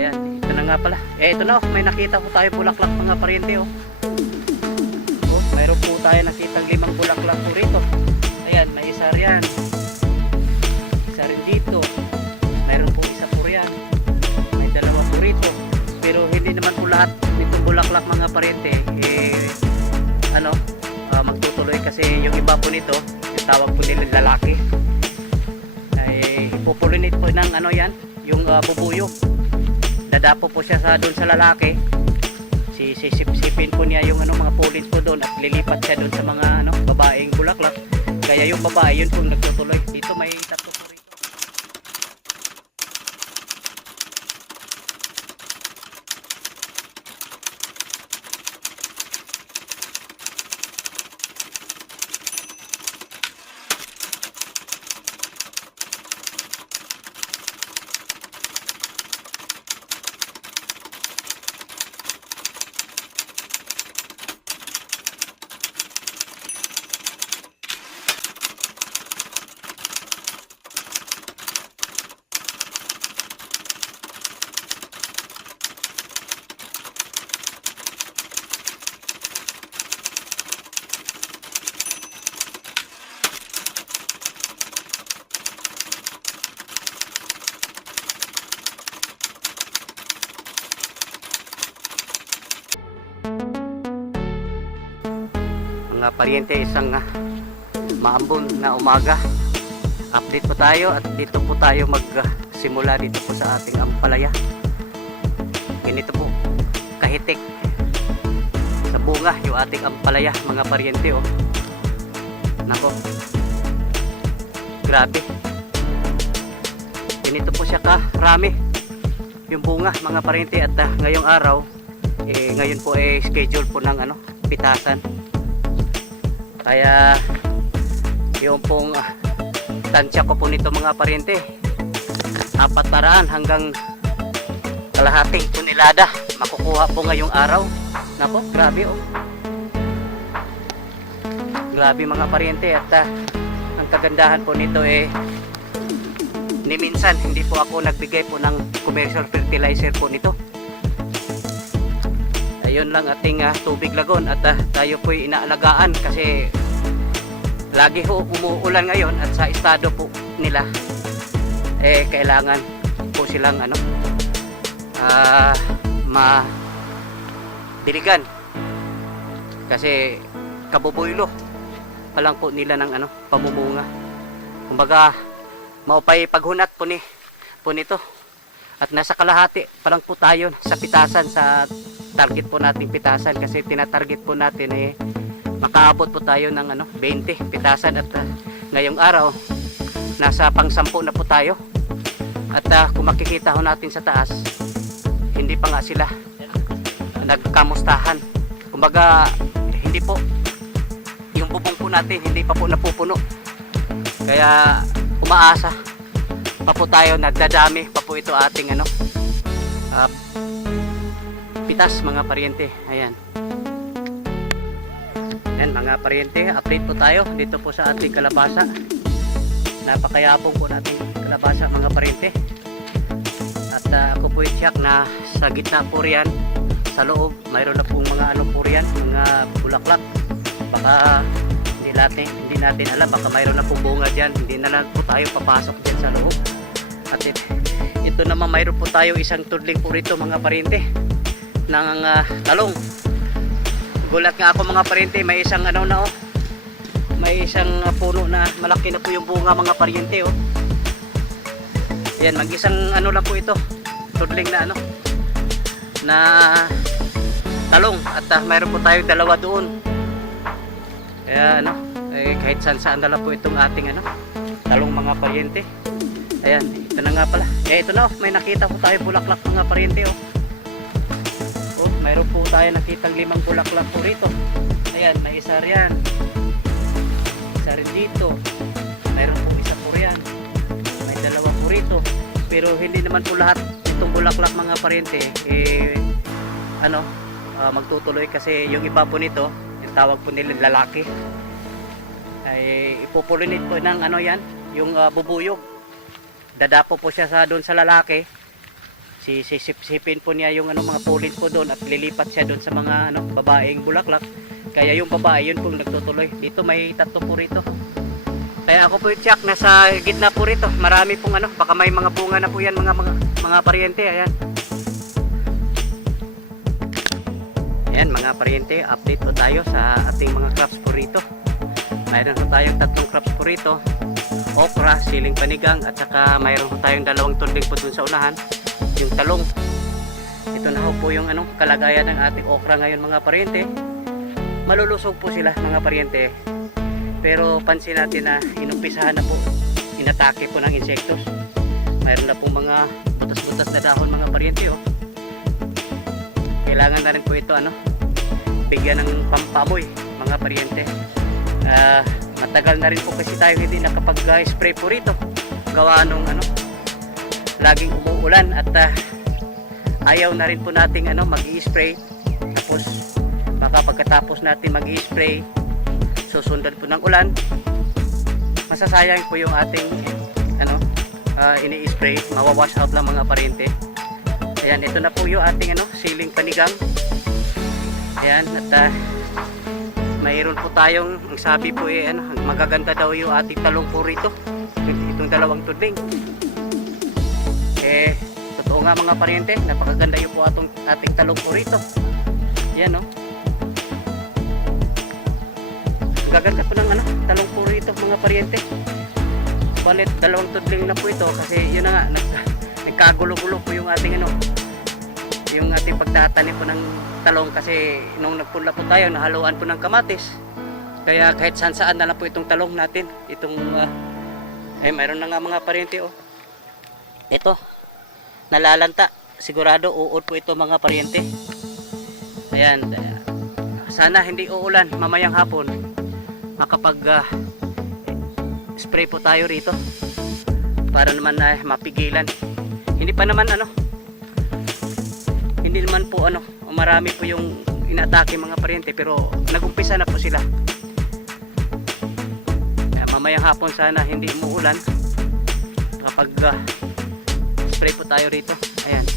Ayan, ito na nga pala. Ito na, may nakita po tayo bulaklak mga pariente, oh. Mayroon po tayo nakitang 5 bulaklak po rito. Ayan, may isa riyan. Isa rin dito. Mayroon po isa po riyan. May 2 po rito. Pero hindi naman po lahat nitong bulaklak mga pariente magtutuloy kasi yung iba po nito, yung tawag po nila lalaki, ay ipupulinate po ng yan, yung bubuyog. Dadapo po siya doon sa lalaki. Sisipsipin po niya yung mga pullets po doon at lilipat siya doon sa mga babaeng bulaklak. Kaya yung babae yun po nagtutuloy. Dito may 3 po rito. Mga pariente, isang maambon na umaga. Update po tayo at dito po tayo magsimula dito po sa ating ampalaya. Ganito po kahitik sa bunga yung ating ampalaya mga pariente, oh. Nako, grabe, ganito po siya karami yung bunga mga pariente. At ngayong araw ngayon po schedule po ng pitasan. Kaya yung pong tansya ko po nito mga pariente, 400 hanggang kalahating tonelada makukuha po ngayong araw. Nako, grabe, oh. Grabe mga pariente. At ang kagandahan po nito ni minsan hindi po ako nagbigay po ng commercial fertilizer po nito. Ayun lang ating tubig lagon at tayo po'y inaalagaan kasi lagi ho umuulan ngayon at sa estado po nila kailangan po silang madiligan kasi kabubuylo pa lang po nila ng pamumunga. Kumbaga maupay paghunat po nito at nasa kalahati pa lang po tayo sa pitasan, sa target po nating pitasan kasi tinatarget po natin makaabot po tayo ng 20 pitasan at ngayong araw nasa pang 10 na po tayo. At kung makikita ho natin sa taas, hindi pa nga sila nagkamustahan. Kumbaga hindi po yung bubong po natin hindi pa po napupuno, kaya umaasa pa po tayo, nagdadami pa po ito ating pitas mga pariente. Ayan. Ayan mga pariente, update po tayo dito po sa ating kalabasa. Napakayabong po natin kalabasa mga pariente. At ako po i-check na sa gitna po riyan, sa loob mayroon na pong mga po riyan, mga bulaklak. Baka hindi natin alam, baka mayroon na pong bunga dyan, hindi na lang po tayo papasok dyan sa loob. At ito naman mayroon po tayo isang tudling po rito mga pariente ng talong. Gulat nga ako mga pariente, may isang may isang puno na malaki na po yung bunga mga pariente, oh. Yan, mag-isang lang po ito, tudling na na talong at mayroon po tayo 2 doon. Kaya kahit saan na lang po itong ating talong mga pariente. Ayan, ito na nga pala. Ito na, may nakita po tayo bulaklak mga pariente, oh. Mayroon po tayo nakitang 5 bulaklak po rito. Ayan, may isa riyan. Isa rin dito. Mayroon po isa po riyan. May 2 po rito. Pero hindi naman po lahat itong bulaklak mga pariente magtutuloy kasi yung iba po nito, yung tawag po nila lalaki, ay ipupulinate po ng yan, yung bubuyog. Dadapo po siya doon sa lalaki. sisip-sipin po niya yung ano, mga pulin po doon at lilipat siya doon sa mga ano, babaeng bulaklak. Kaya yung babae yun po nagtutuloy. Dito may tatlo po rito. Kaya ako po tiyak nasa gitna po rito. Marami pong ano, baka may mga bunga na po yan mga paryente. Ayan. Ayan mga paryente, update po tayo sa ating mga crops po rito. Mayroon po tayong tatlong crops po rito. Okra, siling panigang at saka mayroon po tayong dalawang tudling po dun sa unahan. Yung talong. Ito na po yung ano, kalagayan ng ating okra ngayon mga paryente. Malulusog po sila mga paryente. Pero pansin natin na inumpisahan na po, inatake po ng insektos. Mayroon na pong mga butas-butas na dahon mga paryente oh. Kailangan na rin po ito ano, bigyan ng pampamoy mga paryente. Matagal na rin po kasi tayo hindi nakapag-spray po rito. Gawa nung ano, laging umuulan at ayaw na rin po nating ano, mag-i-spray. Tapos baka pagkatapos natin mag-i-spray susundan po ng ulan, masasayang po yung ating ano, ini-spray, mawawash out lang mga paryente. Ayan, ito na po yung ating ano, siling panigang. Ayan, at mayroon po tayong, ang sabi po eh, ano, magaganda daw yung ating talong po rito, itong dalawang tudling. Eh, totoo nga mga paryente, napakaganda yung po ating talong po rito. Ayan no. Gaganda po ng ano, talong po rito mga paryente. Balit dalawang tudling na po ito kasi yun na nga, nagkagulo-gulo po yung ating ano, yung ating pagtatanim po ng talong kasi nung nagpunla po tayo nahaluan po ng kamatis. Kaya kahit saan na lang po itong talong natin, itong mayroon na nga mga paryente oh. Ito, nalalanta. Sigurado uod po ito mga paryente. Ayan, sana hindi uulan mamayang hapon. Makapag spray po tayo rito para naman mapigilan. Hindi pa naman ano, hindi naman po ano, marami po yung inatake mga paryente pero nagumpisa na po sila. Kaya mamayang hapon sana hindi umuulan kapag spray po tayo rito. Ayan.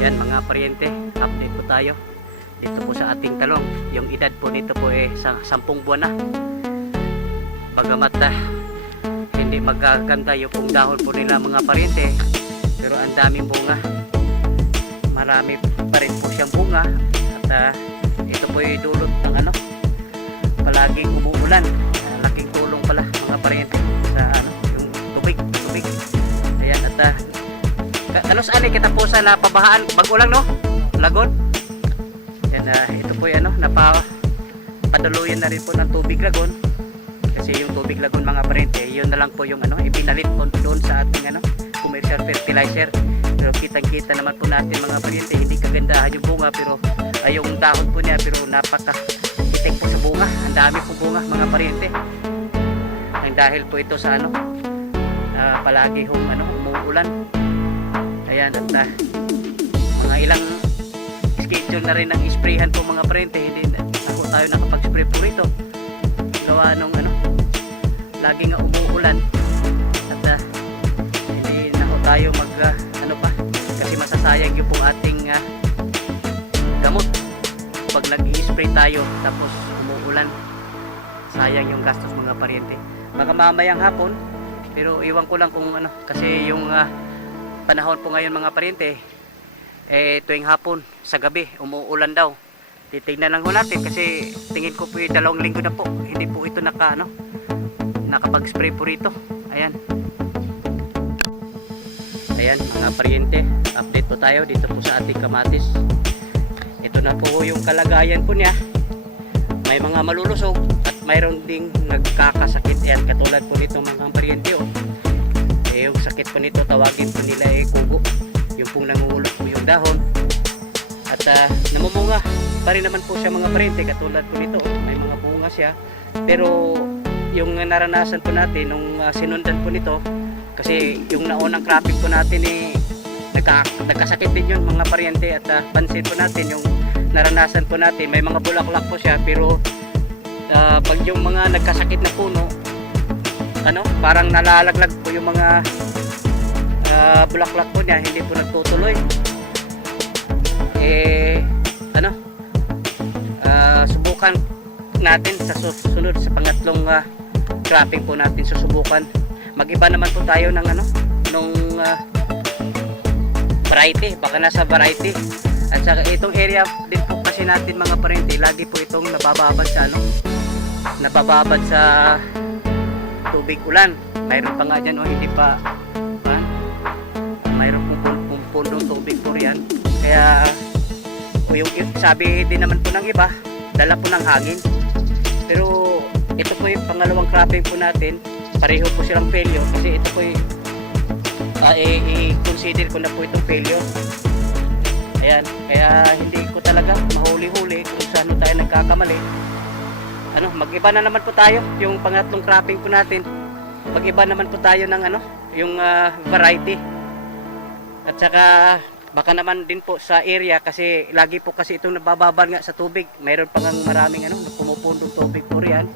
Yan mga paryente, update po tayo dito po sa ating talong. Yung edad po nito po eh 10 buwan na. Bagamat hindi magaganda yung pong dahon po nila mga paryente, pero ang daming bunga. Marami pa rin po siyang bunga at ito po ay dulot ng ano, palaging umuulan. Laking tulong pala mga paryente sa ano, yung tubig. Ayan at alos ani kita po sa napabahaan bagulang no, lagon. Yan, ito po ano, napaduluyan na rin po ng tubig lagon. Kasi yung tubig lagon mga paryente, yun na lang po yung ano, ipinalit po doon sa ating ano, commercial fertilizer. Pero kitang-kita naman po natin mga paryente, hindi kagandahan yung bunga pero yung dahon po niya pero napaka-itik po sa bunga. Ang dami po bunga mga paryente. Ang dahil po ito sa ano, palagi hong ano, umuulan. Ayan, at mga ilang schedule na rin ng isprayhan po mga paryente. Hindi ako tayo nakapag-spray po rito. Gawa nung ano, lagi nga umuulan. At hindi na tayo mag ano pa. Kasi masasayang yung pong ating gamot. Pag nag-i-spray tayo tapos umuulan, sayang yung gastos mga paryente. Baka mamayang hapon, pero iwan ko lang kung ano. Kasi yung panahon po ngayon mga paryente, tuwing hapon sa gabi umuulan daw. Titignan lang ho natin kasi tingin ko po yung 2 linggo na po hindi po ito nakapag-spray po rito. Ayan mga paryente, update po tayo dito po sa ating kamatis. Ito na po yung kalagayan po niya. May mga malulusog at mayroon ding nagkakasakit. Ayan, katulad po nito mga paryente oh. Yung sakit po nito tawagin po nila kugo. Yung pong nangungulot po yung dahon at namumunga pa rin naman po siya mga paryente katulad po nito may mga bunga siya pero yung naranasan po natin nung sinundan po nito kasi yung naunang cropping po natin nagkasakit din yun mga paryente at pansin po natin yung naranasan po natin may mga bulaklak po siya pero pag yung mga nagkasakit na puno ano parang nalalaglag po yung mga bulaklak po niya hindi po nagtutuloy. Eh ano, subukan natin sa susunod, sa pangatlong cropping po natin susubukan. Mag-iba naman po tayo ng ano, nung variety, baka nasa variety. At saka itong area din po kasi natin mga parente, lagi po itong nabababad sa ano, nabababad sa tubig ulan. Mayroon pa nga dyan o hindi pa, mayroon pong pundong tubig po riyan. Kaya yung sabi din naman po ng iba, dala po ng hangin. Pero ito po yung pangalawang cropping po natin, pareho po silang failure kasi ito po yung i-consider ko na po itong failure. Ayan, kaya hindi ko talaga mahuli-huli kung saan tayo nagkakamali. Ano, mag-iba na naman po tayo yung pangatlong cropping po natin. Mag-iba naman po tayo ng ano, yung variety. At saka baka naman din po sa area kasi lagi po kasi itong nabababal nga sa tubig. Mayroon pa ngang maraming ano, pumupundong tubig po riyan.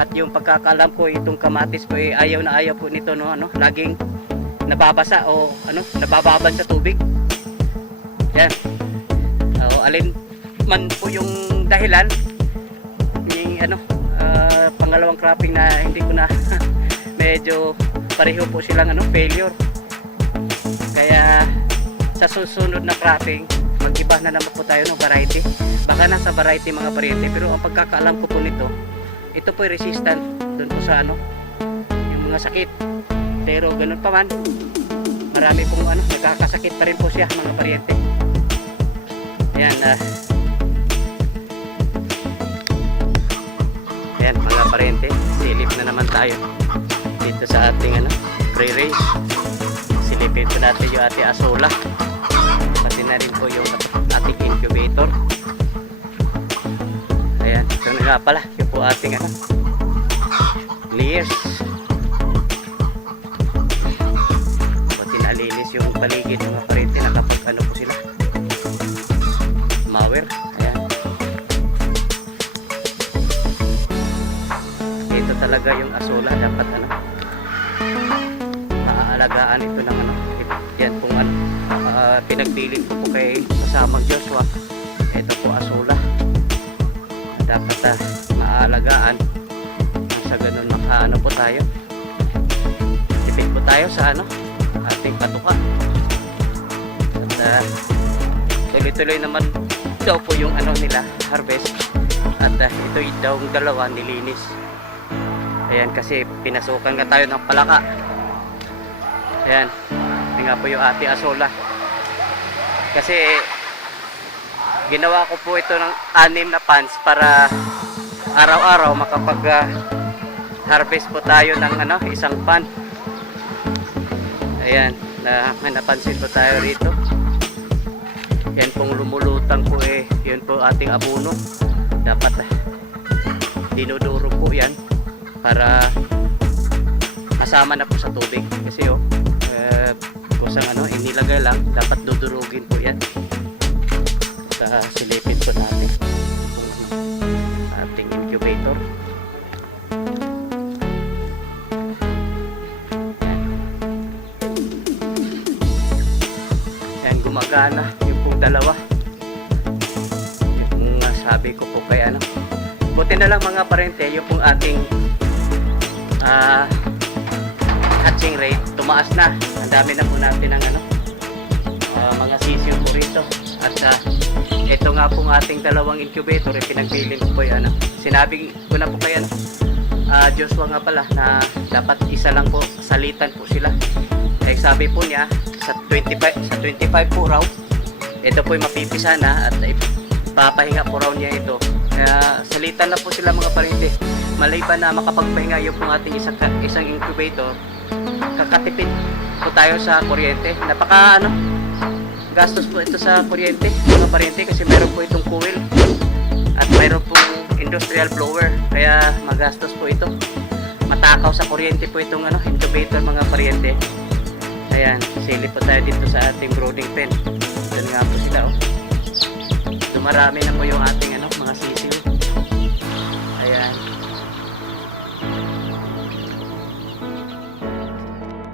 At yung pagkakalam ko itong kamatis po ayaw na ayaw po nito no, ano, laging nababasa o ano, nabababad sa tubig. Yan. Alin man po yung dahilan yung ano, pangalawang cropping na hindi ko na medyo pareho po silang ano, failure. Kaya sa susunod na cropping, mag-iba na naman po tayo ng variety. Baka nasa variety mga pariente, pero ang pagkakaalam ko po nito, ito po resistant doon po sa ano, yung mga sakit. Pero ganun pa man, marami pong ano, nagkakasakit pa rin po siya mga pariente. Ayan, ayan mga pariente, silip na naman tayo dito sa ating ano, pre-race. Silipin po natin yung ating asola, pati na rin po yung ating incubator. Ayan, ito na nga pala yung po ating ano, layers. Pati nalinis yung paligid mga pariente, nakapag ano po sila, mower. Ayan, ito talaga yung asola, dapat ano, maaalagaan ito ng ano, yan pong ano, pinagbilin ko po kay kasamang Joshua. Ito po asola, dapat maaalagaan. Sa ganun makaano po tayo, tipid po tayo sa ano, ating patuka. At tuloy-tuloy naman daw po yung ano nila, harvest. At ito daw ang dalawa nilinis. Ayan, kasi pinasukan nga tayo ng palaka. Ayan, ito nga po yung ate asola. Kasi ginawa ko po ito ng 6 na pans para araw-araw makapag harvest po tayo ng ano, isang pan. Ayan, may napansin po tayo rito. Yan pong lumulutang po yun po ating abono. Dapat dinuduro po yan para kasama na po sa tubig. Kasi kusang ano, inilagay lang, dapat dudurugin po yan. Sa silipin po natin ating incubator. Yan, gumagana yung pong dalawa. Yung sabi ko po kay ano, buti na lang mga parente, yung pong ating hatching rate tumaas na. Ang dami na po natin ng ano, mga sisiyo po rito. At ito nga pong ating dalawang incubator, pinagpilin ko po yan. Sinabi ko na po kay ano, Joshua nga pala, na dapat isa lang po, salitan po sila. Eh, sabi po niya sa 25 po raw ito po yung mapipisa na at ipapahinga po raw niya ito. Kaya salitan na po sila mga parente. Maliban na makapagpahinga yung pong ating isang incubator, kakatipid po tayo sa kuryente. Napaka ano, gastos po ito sa kuryente mga parente, kasi meron po itong coil at meron po industrial blower, kaya magastos po ito. Matakaw sa kuryente po itong ano, incubator mga parente. Ayan, silip po tayo dito sa ating brooding pen. Diyan nga po sila, oh. Dumarami na po yung ating